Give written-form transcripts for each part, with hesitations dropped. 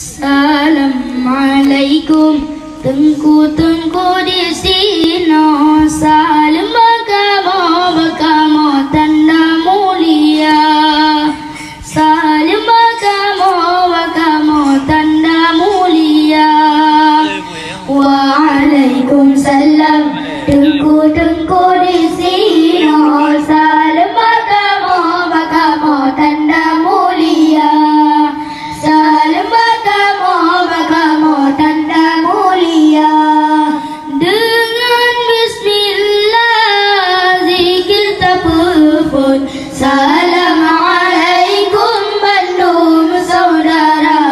Assalamualaikum tengku-tengku di sini. Salam berkamu tanda mulia. Salam berkamu tanda mulia. Waalaikumsalam tengku-tengku di sini. Salam berkamu tanda mulia. Salam berkamu tanda mulia. Dengan bismillah zikir terpupun. Assalamualaikum Bandung saudara.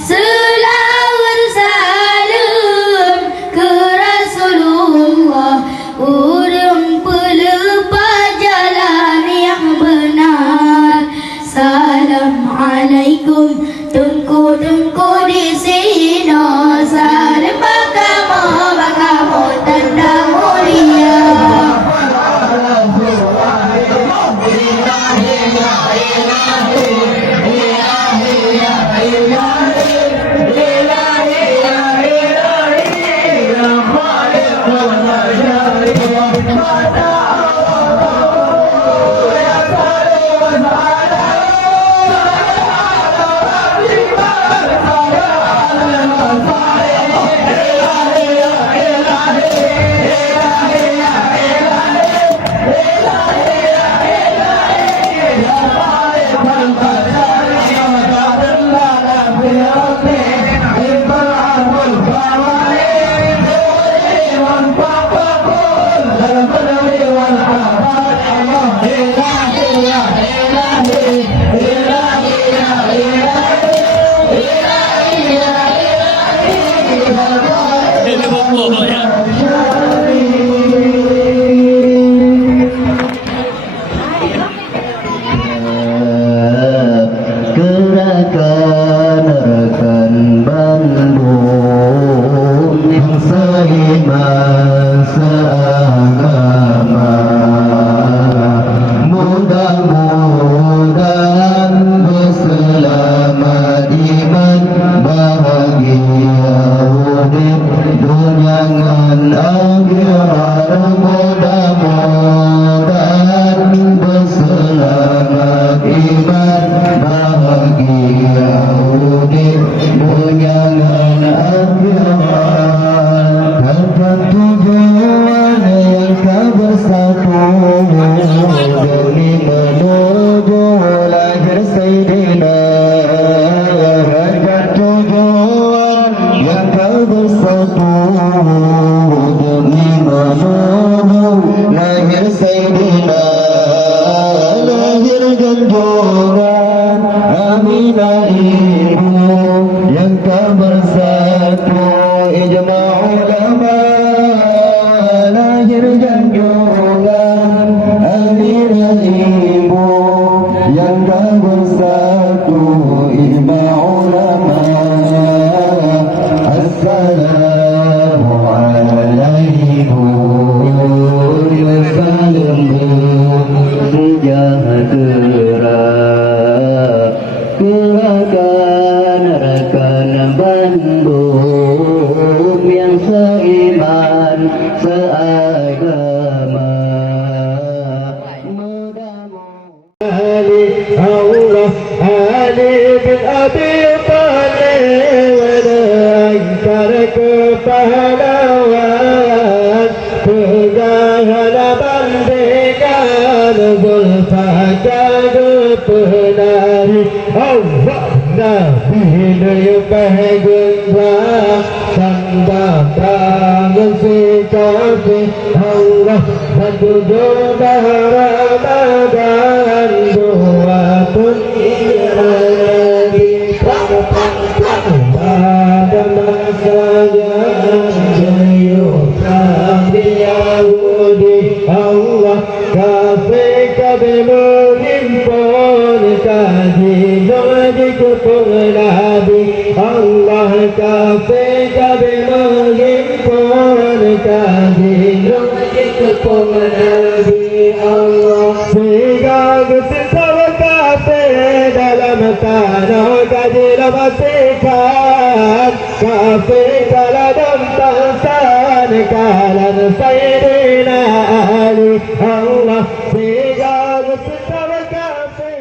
Selawat salam ke Rasulullah, urang pelepas jalan yang benar. Assalamualaikum tengku-tengku di sini. Salam berkamu tanda mulia. Rekan Bandung yang seiman seagama, mudah-mudahan berselamat iman bahagia urip dunia ngan akhirat. Mudah-mudahan berselamat iman bahagia urip dunia ngan akhirat. Dapat tujuan yang tak bersatu demi menuju lahir Sayyidina. Dapat tujuan yang tak bersatu demi menuju lahir Sayyidina. Lahir junjungan Aminah ibu yang tak bersatu ijma' ulama. Lahir junjungan Aminah ibu yang tak bersatu ijma' ulama. Assalamualaikum wasalam sejahtera. Rekan Bandung yang seiman seagama, Allah Ali bin Abi Thalib antara kepahlawan pengahala bandekan Zulfaqar penari Allah Nabi yang bahagia sandang tangan sekapi Allah dan tujuh Ramadan dua pun lagi pada masanya jayukan Yahudi Allah kafe menghimpun kaji nabi Nabi Allah kafe menghimpun kaji nabi Allah sehingga kesesatan kafe dalam dalam tanah kaji lematikan kafe kaladam tansan kalan Sayyidina Ali Allah segar setara kafe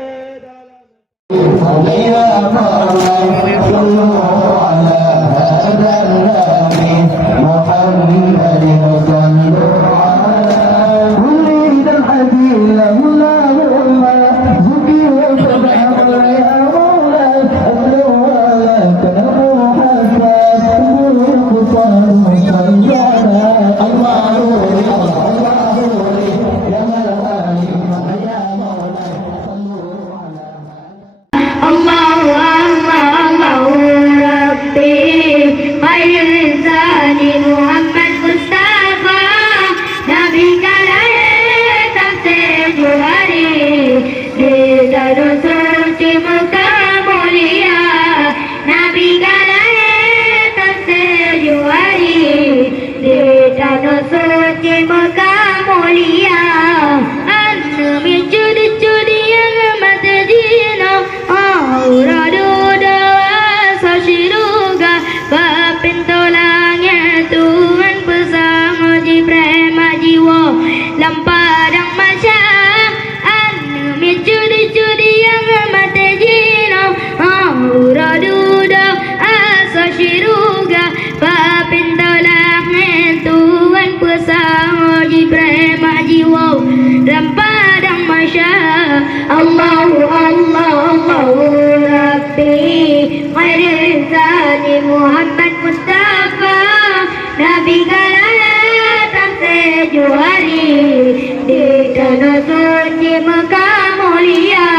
Allahu Rabbi khairul zadi Muhammad Mustafa Nabi datang sejuari di tanah suci Mekah mulia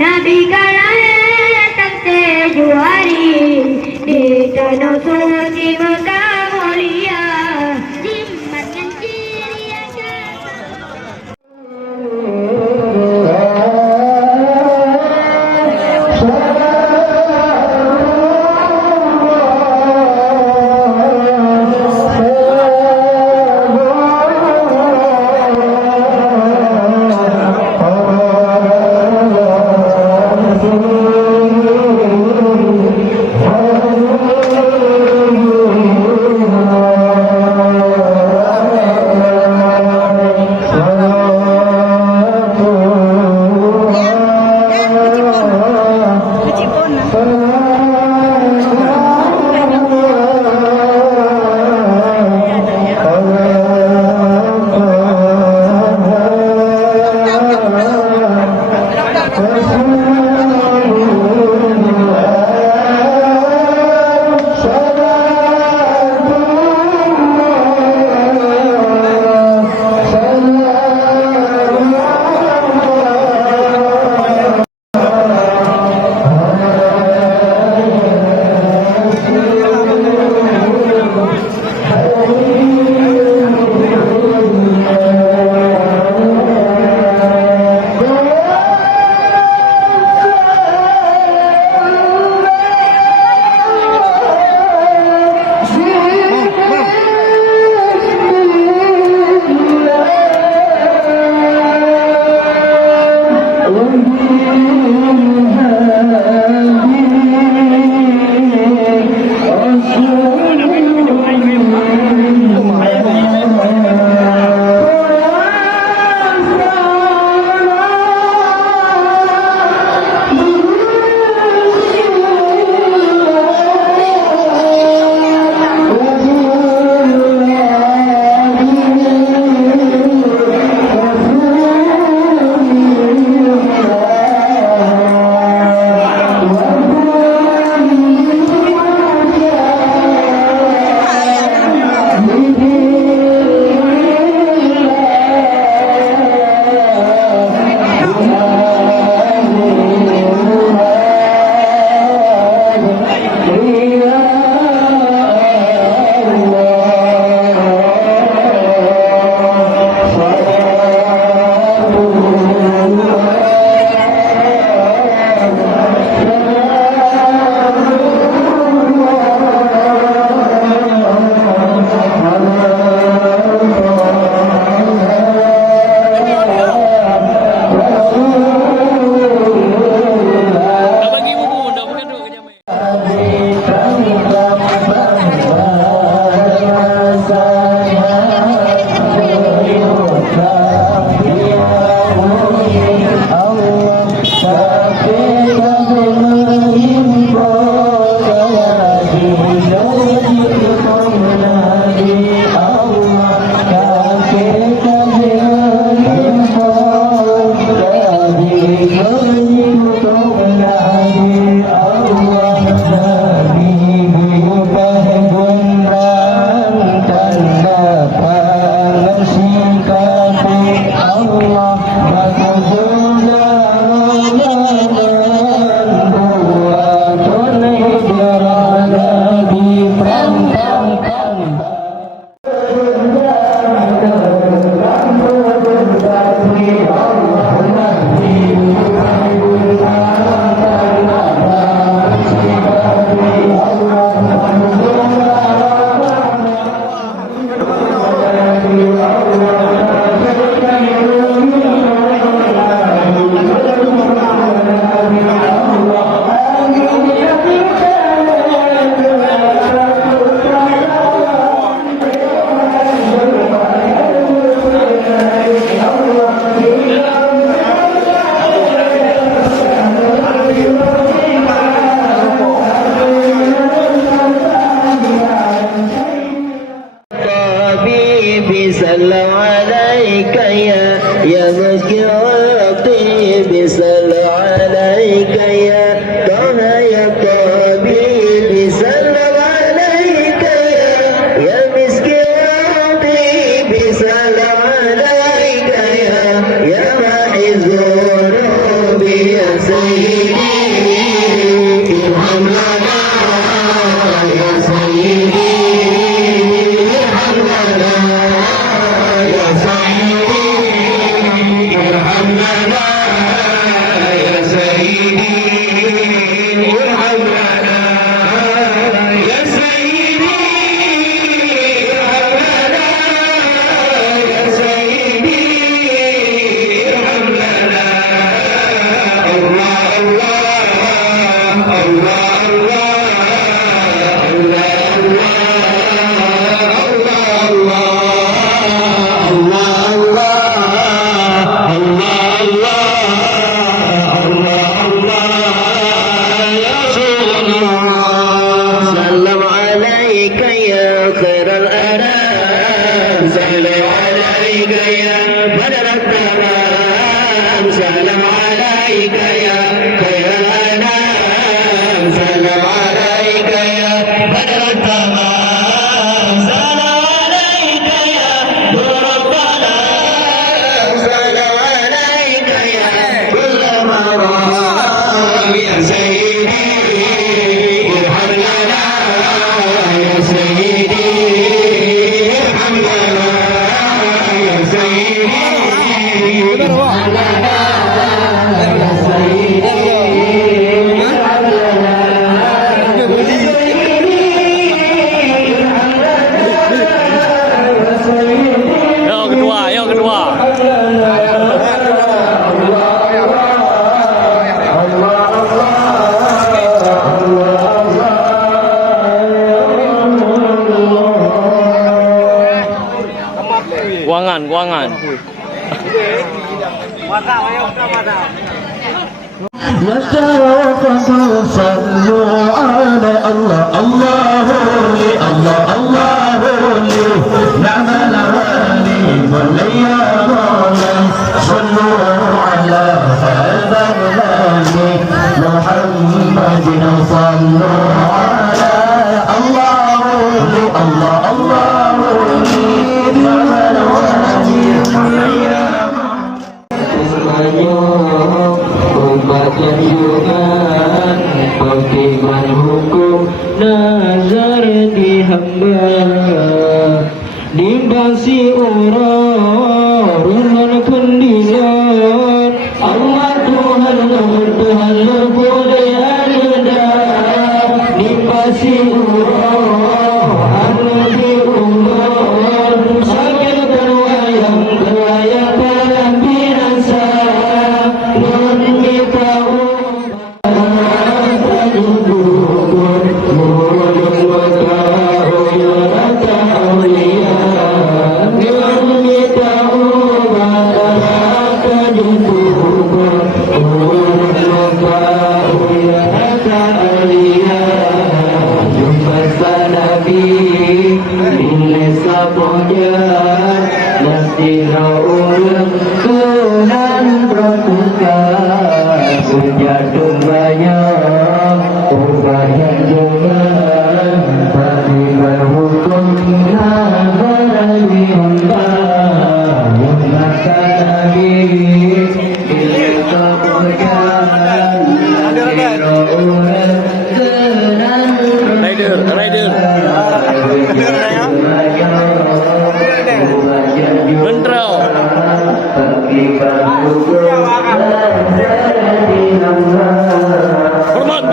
Nabi datang sejuari di tanah suci Mekah mulia jimat yang ciri yang Guangan. صلوا على الله الله لي الله الله لي نعم الأوالي والأيام صلوا على هذا النبي محمد صلوا على الله لي الله الله لي نعم الأوالي والأيام umat yang Tuhan bagaimana hukum nazar di hamba dibasi orang rumah kendilan Allah Tuhan Tuhan boleh ada dibasi orang di umur sakit berwayang dalam binasa Rider. Bentrau. Hormat.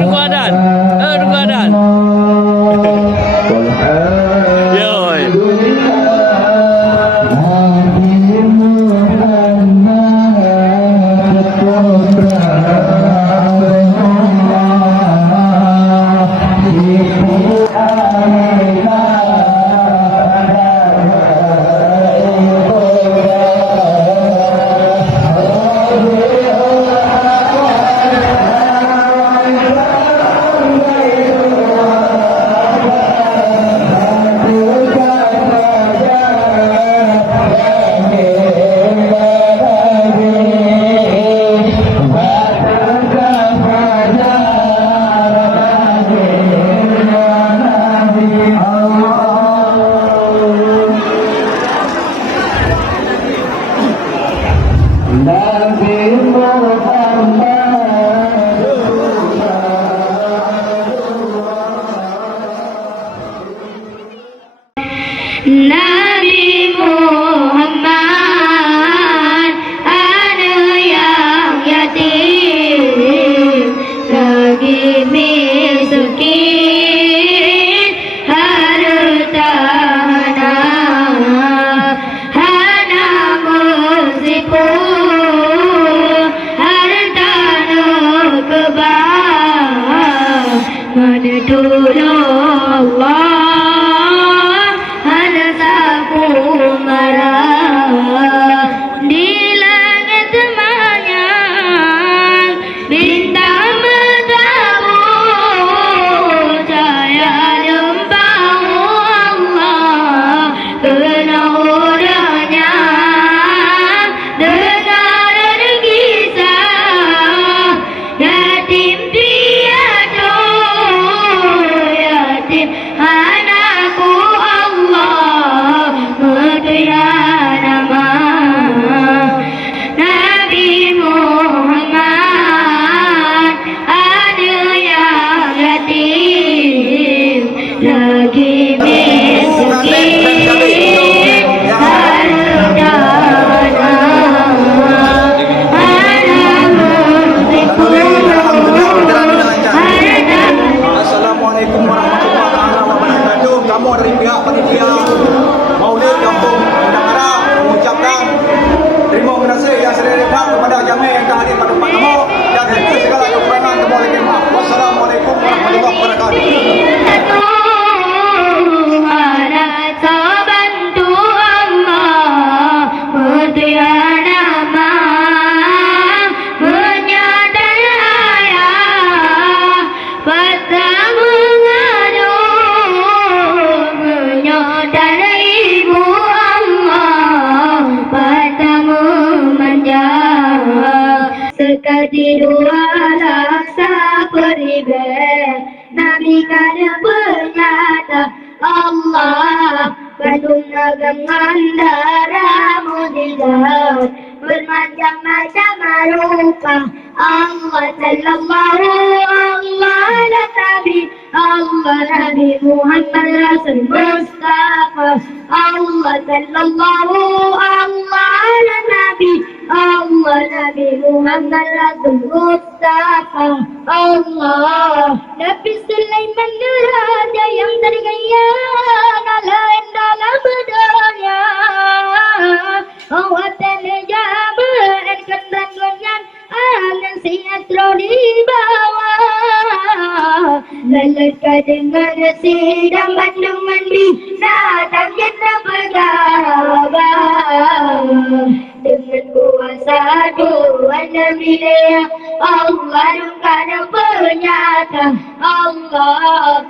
Tunggu adan. Yoi. Menetullah Allah ada sapu merah di langit semayang bintang mentabur cahaya lembah Allah kena udahnya dengar kisah yatim piatu yatim anakku Allah mulia nama Nabi Muhammad ada yang yatim lagi miskin harta Assalamualaikum warahmatullahi wabarakatuh. Kamu dari pihak panitia Maulid Kampung Undang Arab mengucapkan terima kasih yang serendah kepada jamaah yang hadir pada tempat kamu dan itu segala kekurangan kamu oleh terima. Wassalamualaikum warahmatullahi wabarakatuh. Bantu Allah mulia nama menyadar ayah pada mengadu menyadar ibu Allah pada memanja sekali dua laksa beribadah Nabi kada bernyata Allah Bandung dengan darah mujizat bermacam-macam rupa Allah sallallahu Allah la Nabi Allah Nabi Muhammad Rasul Mustafa Allah sallallahu Allah la Nabi Allah Nabi Muhammad Rasul Mustafa Allah Nabi Sulaiman raja yang terkaya lain dalam dunia awatan jabat ketentuan alam siatro di bawah lalu dengan sidang Bandungan binatang kita bergabah dengan kuasa Tuhan dan wilayah Allah bukan penyata Allah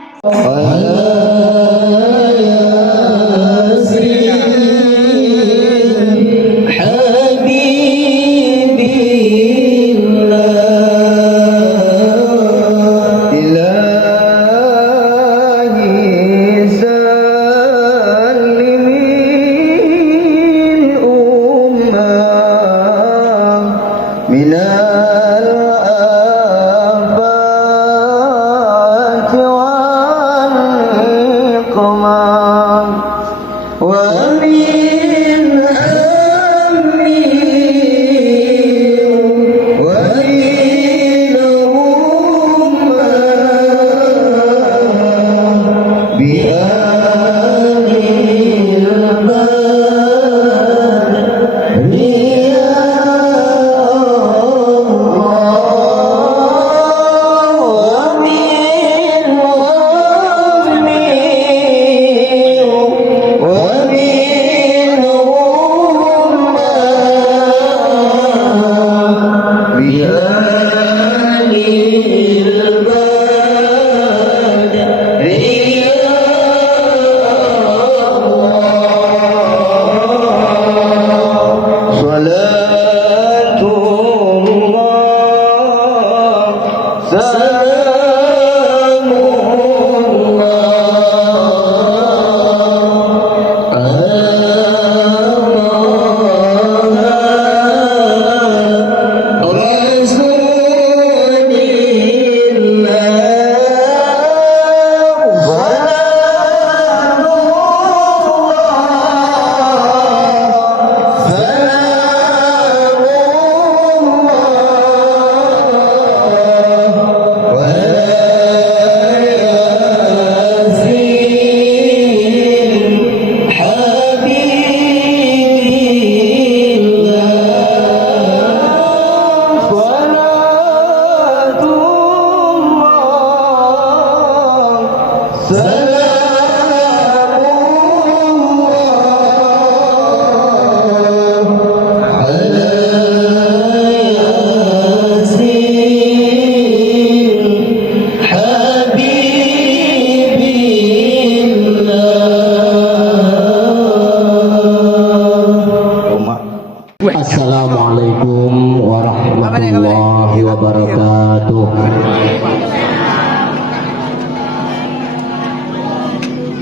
wabarakatuh.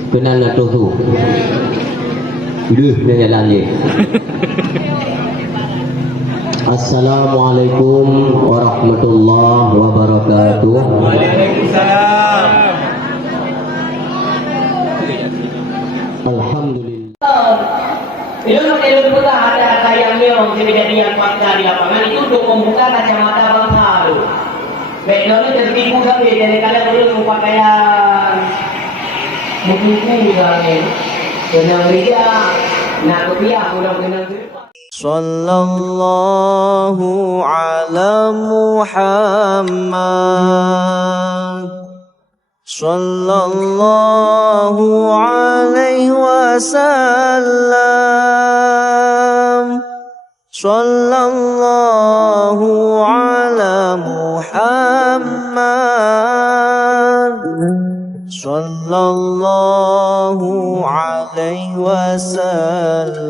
Kenal nak tu. Duh, dia jalan je. Assalamualaikum warahmatullahi wabarakatuh. Waalaikumsalam. Alhamdulillah. Ilmu kita ada yang memang kejadian fakta di lapangan itu untuk membuka kacamata bangsa itu. Background itu jadi mudah dari kalian dulu pakaian buku misalnya, kenal media, nak kopiah, udah kenal. Sallallahu ala Muhammad Sallallahu alaihi wasallam Sallallahu ala Muhammad Sallallahu alaihi wasallam